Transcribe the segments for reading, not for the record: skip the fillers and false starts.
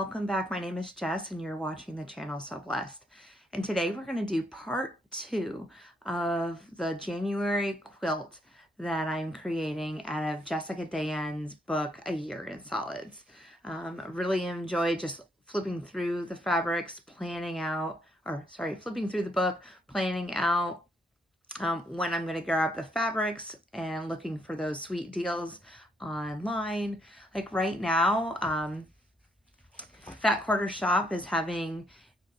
welcome back. My name is Jess and you're watching the channel So Blessed. And today we're going to do part 2 of the January quilt that I'm creating out of Jessica Dayon's book, A Year in Solids. Really enjoyed just flipping through the fabrics, flipping through the book, planning out when I'm going to grab the fabrics and looking for those sweet deals online. Like right now, Fat Quarter Shop is having,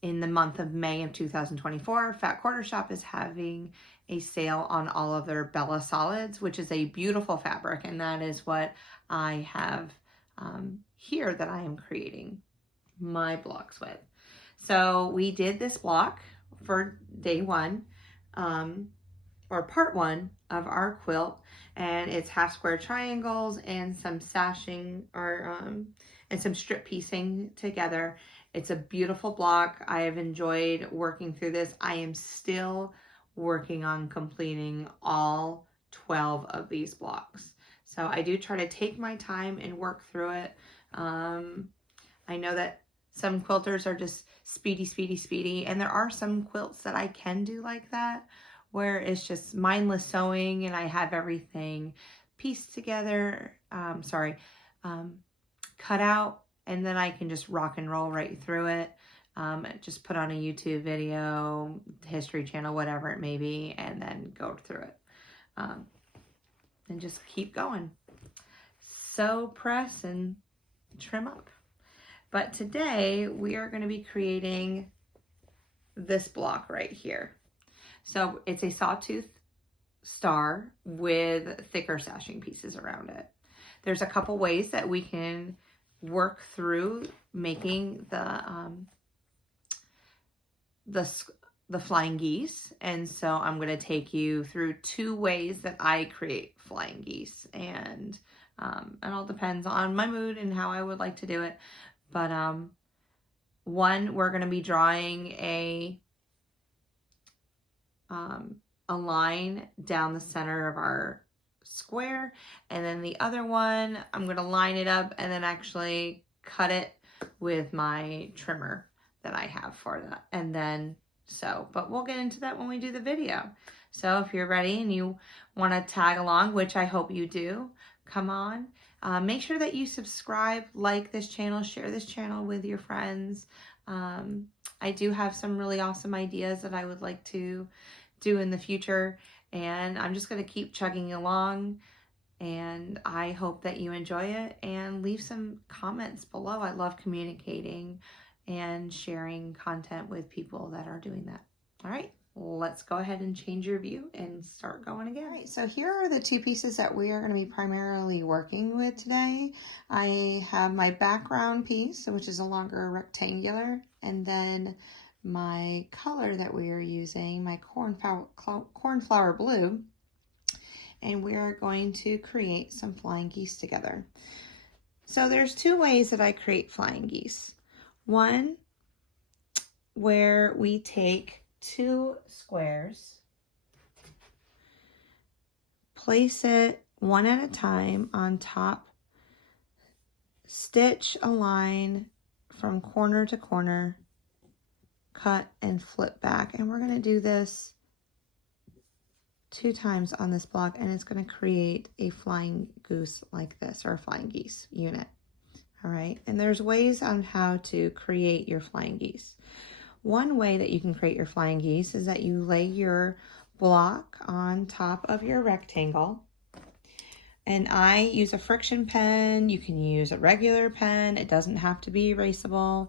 in the month of May of 2024, Fat Quarter Shop is having a sale on all of their Bella Solids, which is a beautiful fabric, and that is what I have here that I am creating my blocks with. So we did this block for day 1, or part 1 of our quilt, and it's half square triangles and some sashing and some strip piecing together. It's a beautiful block. I have enjoyed working through this. I am still working on completing all 12 of these blocks. So I do try to take my time and work through it. I know that some quilters are just speedy, and there are some quilts that I can do like that, where it's just mindless sewing and I have everything pieced together, cut out, and then I can just rock and roll right through it. Just put on a YouTube video, History Channel, whatever it may be, and then go through it. And just keep going. Sew, press, and trim up. But today we are going to be creating this block right here. So it's a sawtooth star with thicker sashing pieces around it. There's a couple ways that we can work through making the flying geese, and so I'm going to take you through 2 ways that I create flying geese, and it all depends on my mood and how I would like to do it. But one, we're going to be drawing a line down the center of our square, and then the other one I'm going to line it up and then actually cut it with my trimmer that I have for that, and then sew. But we'll get into that when we do the video. So if you're ready and you want to tag along, which I hope you do, come on. Make sure that you subscribe, like this channel, share this channel with your friends. I do have some really awesome ideas that I would like to do in the future, and I'm just going to keep chugging along, and I hope that you enjoy it, and leave some comments below. I love communicating and sharing content with people that are doing that. All right, let's go ahead and change your view and start going again. All right, so here are the 2 pieces that we are going to be primarily working with today. I have my background piece, which is a longer rectangular, and then my color that we are using, my cornflower blue, and we are going to create some flying geese together. So there's 2 ways that I create flying geese. One, where we take 2 squares, place it one at a time on top, stitch a line from corner to corner, cut and flip back, and we're going to do this 2 times on this block, and it's going to create a flying goose like this, or a flying geese unit. All right, and there's ways on how to create your flying geese. One way that you can create your flying geese is that you lay your block on top of your rectangle, and I use a friction pen. You can use a regular pen. It doesn't have to be erasable.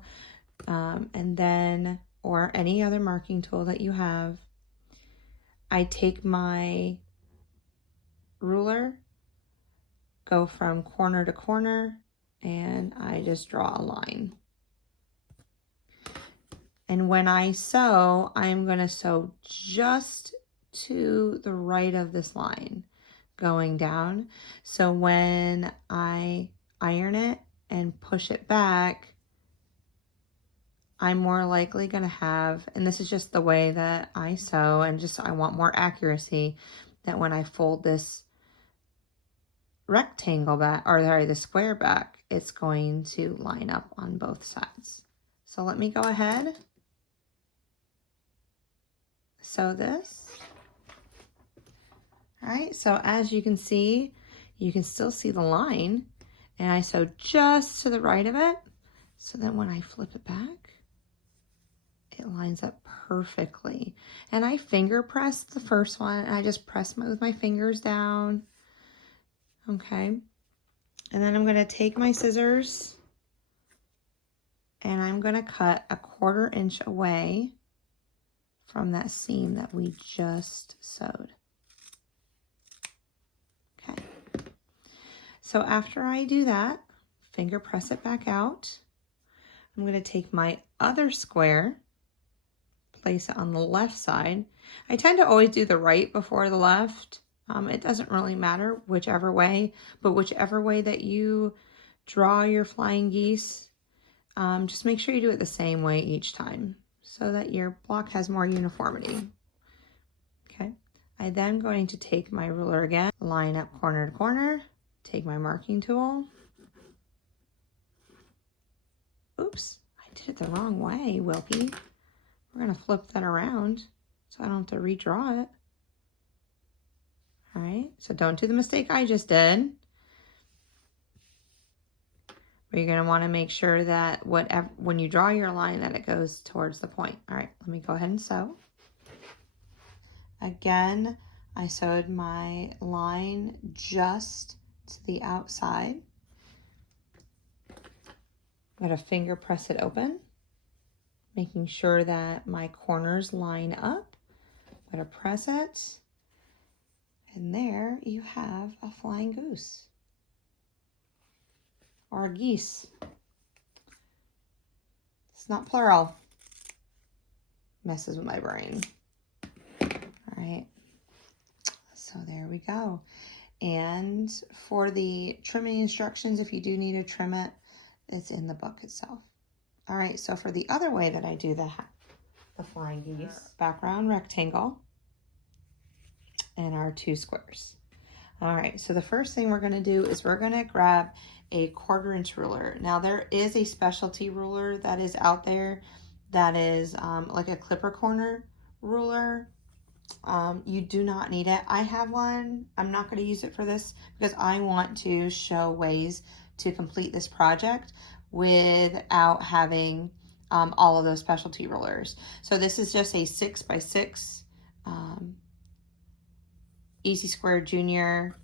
And then, or any other marking tool that you have, I take my ruler, go from corner to corner, and I just draw a line. And when I sew, I'm going to sew just to the right of this line going down. So when I iron it and push it back, I'm more likely going to have, and this is just the way that I sew, and just I want more accuracy, that when I fold this rectangle back, or sorry, the square back, it's going to line up on both sides. So let me go ahead, sew this. All right, so as you can see, you can still see the line, and I sew just to the right of it, so then when I flip it back, it lines up perfectly. And I finger press the first one, and I just press with my fingers down. Okay, and then I'm going to take my scissors and I'm going to cut a 1/4 inch away from that seam that we just sewed. Okay, so after I do that, finger press it back out. I'm going to take my other square, place it on the left side. I tend to always do the right before the left. It doesn't really matter whichever way, but whichever way that you draw your flying geese, just make sure you do it the same way each time so that your block has more uniformity. Okay, I then going to take my ruler again, line up corner to corner, take my marking tool. Oops, I did it the wrong way, Wilkie. We're going to flip that around so I don't have to redraw it. All right, so don't do the mistake I just did. But you're going to want to make sure that when you draw your line, that it goes towards the point. All right, let me go ahead and sew. Again, I sewed my line just to the outside. I'm going to finger press it open, making sure that my corners line up. I'm going to press it. And there you have a flying goose. Or a geese. It's not plural. Messes with my brain. All right. So there we go. And for the trimming instructions, if you do need to trim it, it's in the book itself. All right. So for the other way that I do the flying geese, background rectangle, and our 2 squares. All right, so the first thing we're gonna do is we're gonna grab a 1/4 inch ruler. Now there is a specialty ruler that is out there that is like a clipper corner ruler. You do not need it. I have one. I'm not gonna use it for this because I want to show ways to complete this project without having all of those specialty rulers. So this is just a 6x6 Easy Square Junior.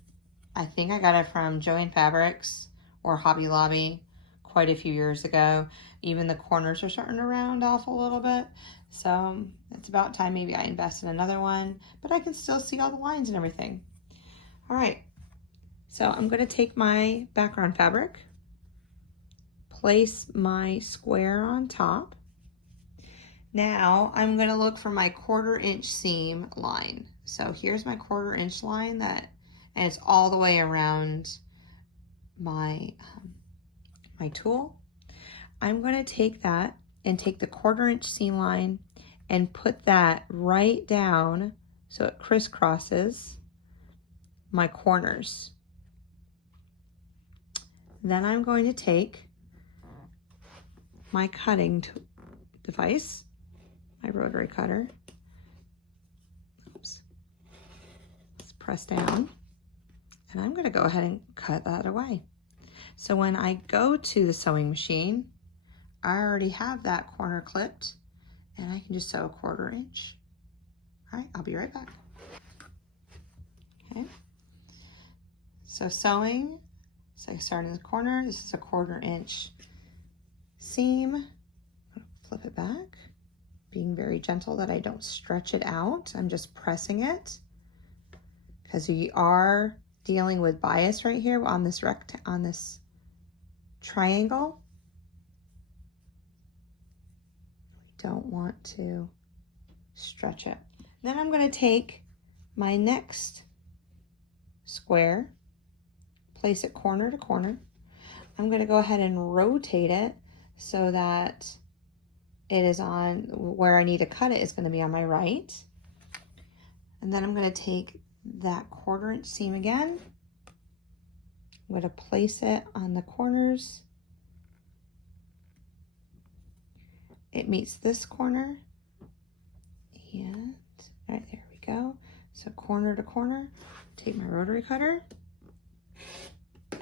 I think I got it from Joann Fabrics or Hobby Lobby quite a few years ago. Even the corners are starting to round off a little bit. So it's about time maybe I invest in another one, but I can still see all the lines and everything. All right, so I'm going to take my background fabric, place my square on top. Now I'm going to look for my 1/4 inch seam line. So here's my 1/4 inch line and it's all the way around my my tool. I'm going to take that and take the 1/4 inch seam line and put that right down so it crisscrosses my corners. Then I'm going to take my cutting device, my rotary cutter. Oops. Let's press down. And I'm going to go ahead and cut that away. So when I go to the sewing machine, I already have that corner clipped and I can just sew a 1/4 inch. All right, I'll be right back. Okay. So sewing, so I start in the corner. This is a 1/4 inch seam. Flip it back, being very gentle that I don't stretch it out. I'm just pressing it because we are dealing with bias right here on this triangle. We don't want to stretch it. Then I'm going to take my next square, place it corner to corner. I'm going to go ahead and rotate it so that it is on where I need to cut it is going to be on my right. And then I'm going to take that 1/4 inch seam again I'm going to place it on the corners. It meets this corner, and right there we go. So corner to corner, take my rotary cutter,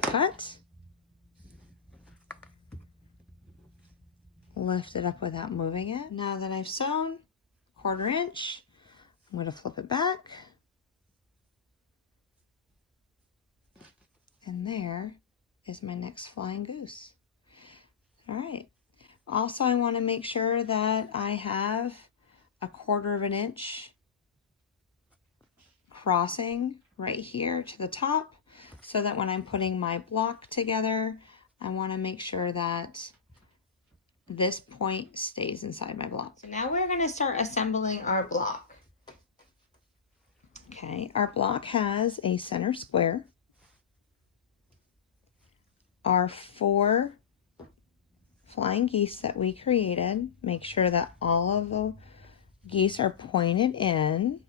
cut, lift it up without moving it. Now that I've sewn 1/4 inch, I'm going to flip it back, and there is my next flying goose. All right. Also, I want to make sure that I have a 1/4 inch crossing right here to the top, so that when I'm putting my block together, I want to make sure that this point stays inside my block. So now we're going to start assembling our block. Okay, our block has a center square. Our 4 flying geese that we created, make sure that all of the geese are pointed in.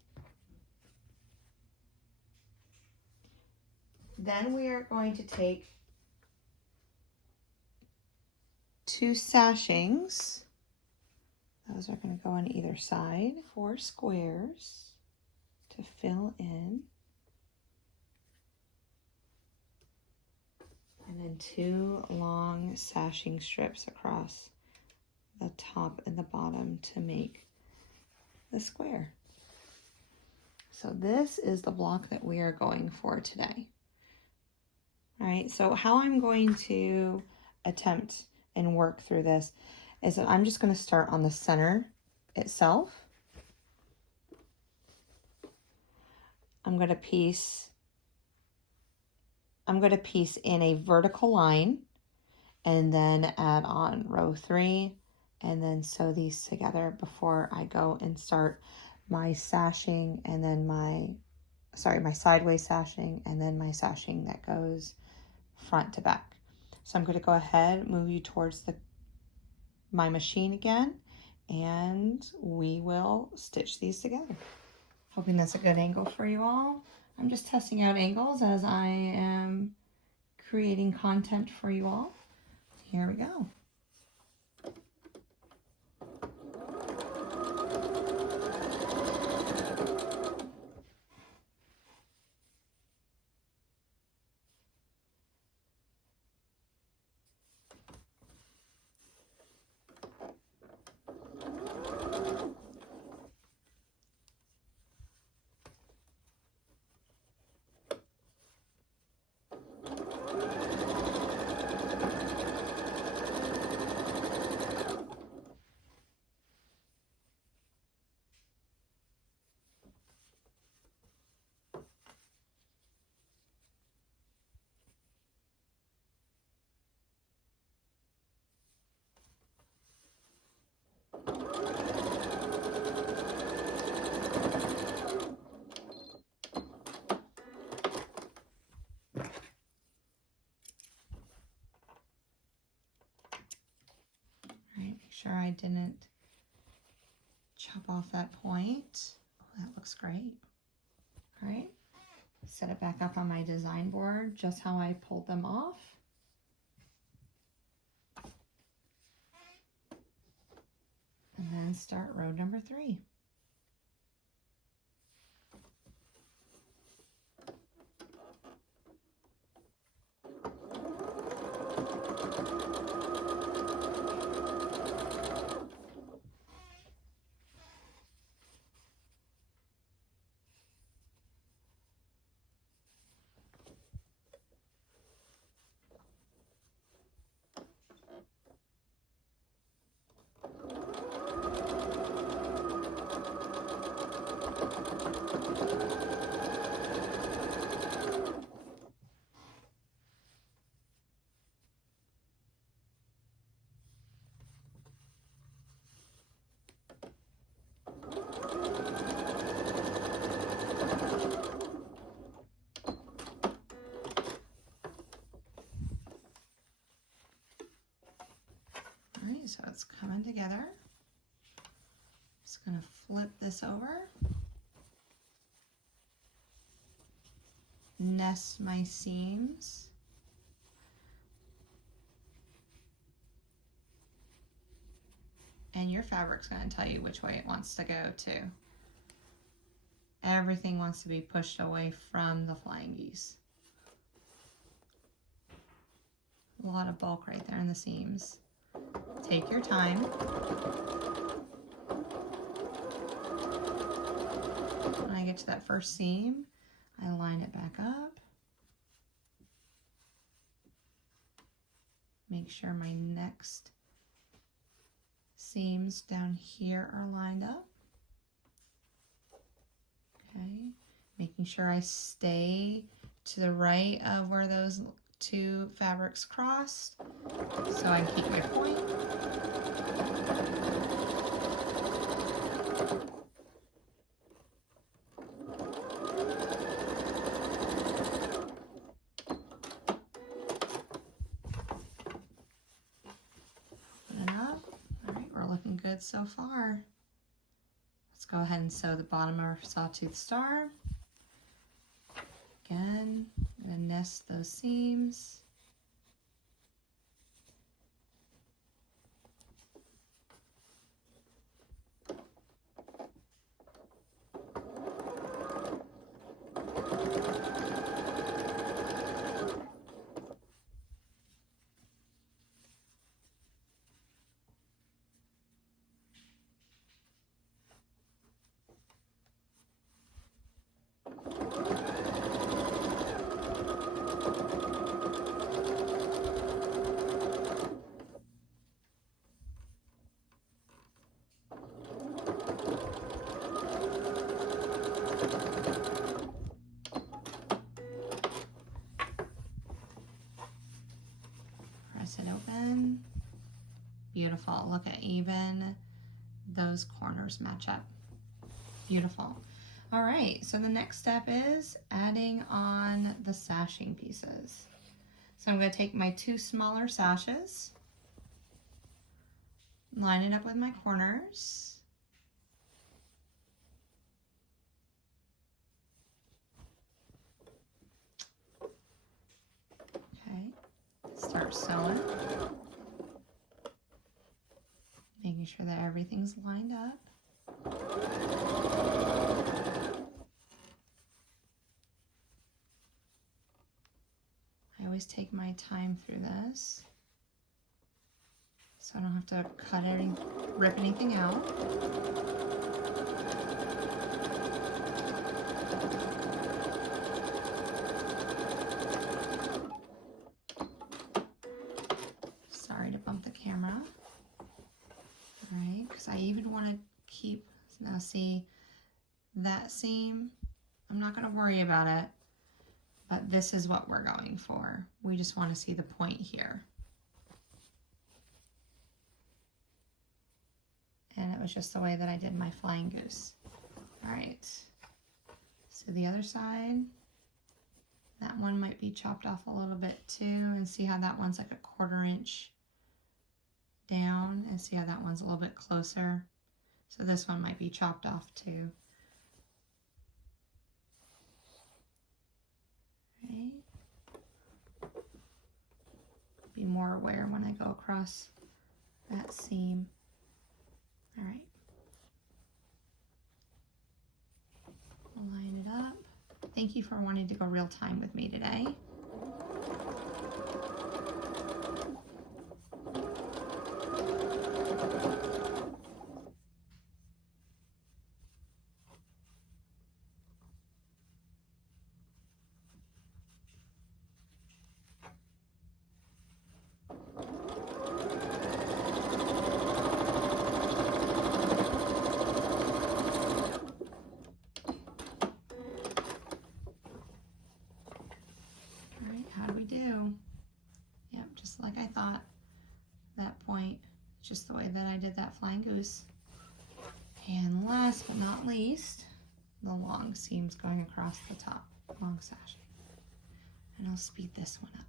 Then we are going to take 2 sashings. Those are going to go on either side. 4 squares to fill in. And then 2 long sashing strips across the top and the bottom to make the square. So this is the block that we are going for today. All right, so how I'm going to attempt and work through this is that I'm just going to start on the center itself. I'm going to piece in a vertical line and then add on row 3 and then sew these together before I go and start my sashing and then my sideways sashing and then my sashing that goes front to back. So I'm going to go ahead, move you towards my machine again, and we will stitch these together. Hoping that's a good angle for you all. I'm just testing out angles as I am creating content for you all. Here we go. Sure I didn't chop off that point. Oh, that looks great. All right, set it back up on my design board just how I pulled them off. And then start row number 3. So it's coming together. Just going to flip this over, nest my seams and your fabric's going to tell you which way it wants to go too. Everything wants to be pushed away from the flying geese. A lot of bulk right there in the seams. Take your time. When I get to that first seam, I line it back up. Make sure my next seams down here are lined up. Okay, making sure I stay to the right of where those two fabrics crossed so I keep my point. Open it up. All right, we're looking good so far. Let's go ahead and sew the bottom of our sawtooth star. Again, I'm going to nest those seams. Press it open. Beautiful. Look at even those corners match up. Beautiful. All right, so the next step is adding on the sashing pieces. So I'm going to take my two smaller sashes, line it up with my corners. Okay, start sewing. Making sure that everything's lined up. I always take my time through this so I don't have to cut anything, rip anything out. Sorry to bump the camera. All right, because I even want to keep, now see that seam, I'm not going to worry about it, but this is what we're going for. We just want to see the point here. And it was just the way that I did my flying goose. All right, so the other side, that one might be chopped off a little bit too, and see how that one's like a 1/4 inch down, and see how that one's a little bit closer. So this one might be chopped off too. Right. Be more aware when I go across that seam. All right. Line it up. Thank you for wanting to go real time with me today. Like I thought, that point, just the way that I did that flying goose. And last but not least, the long seams going across the top, long sash. And I'll speed this one up.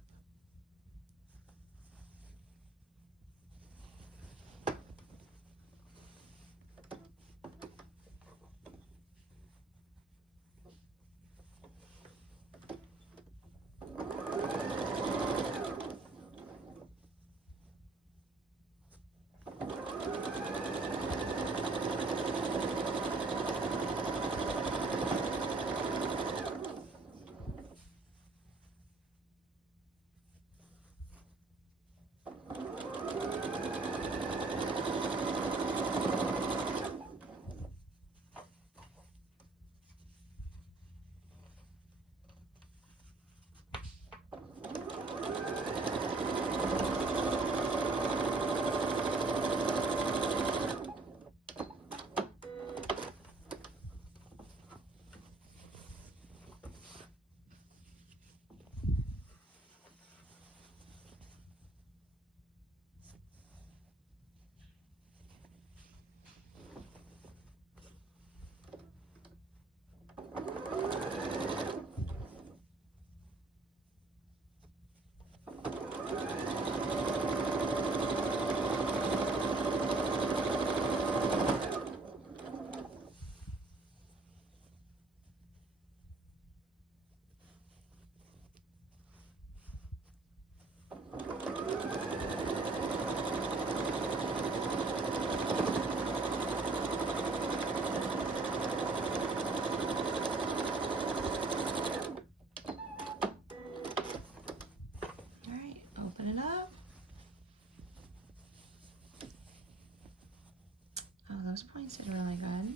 those points did really good.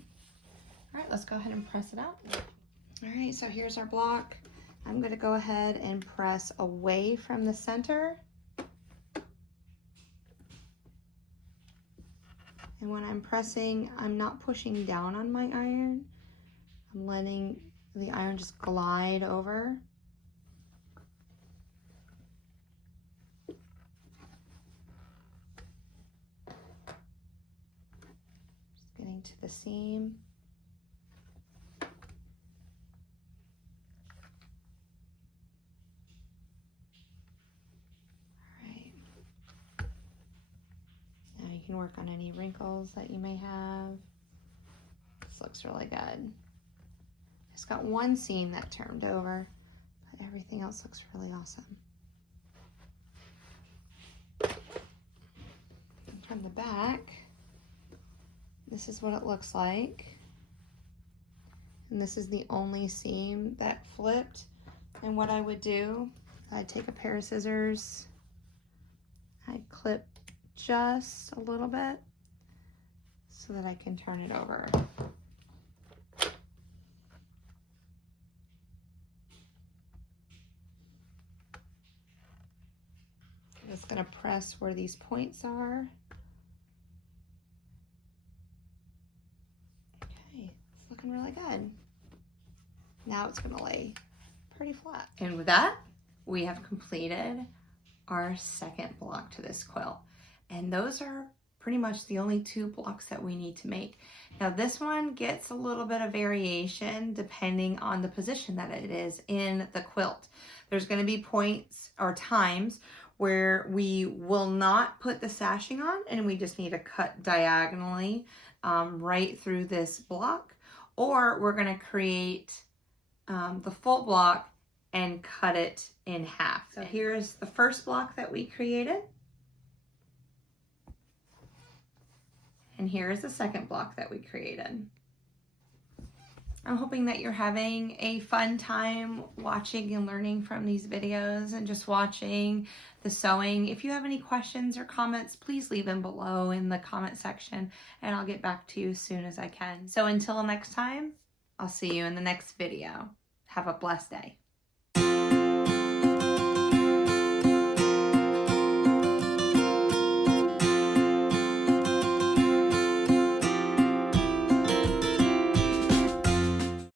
All right, let's go ahead and press it out. All right, so here's our block. I'm gonna go ahead and press away from the center. And when I'm pressing, I'm not pushing down on my iron. I'm letting the iron just glide over. Just getting to the seam. You can work on any wrinkles that you may have. This looks really good. It's got one seam that turned over, but everything else looks really awesome. And from the back, this is what it looks like. And this is the only seam that flipped. And what I would do, I'd take a pair of scissors, I'd clip just a little bit so that I can turn it over. I'm just going to press where these points are. Okay, it's looking really good. Now it's going to lay pretty flat. And with that, we have completed our second block to this quilt. And those are pretty much the only 2 blocks that we need to make. Now this one gets a little bit of variation depending on the position that it is in the quilt. There's going to be points or times where we will not put the sashing on and we just need to cut diagonally right through this block, or we're going to create the full block and cut it in half. So here's the first block that we created. And here's the second block that we created. I'm hoping that you're having a fun time watching and learning from these videos and just watching the sewing. If you have any questions or comments, please leave them below in the comment section and I'll get back to you as soon as I can. So until next time, I'll see you in the next video. Have a blessed day.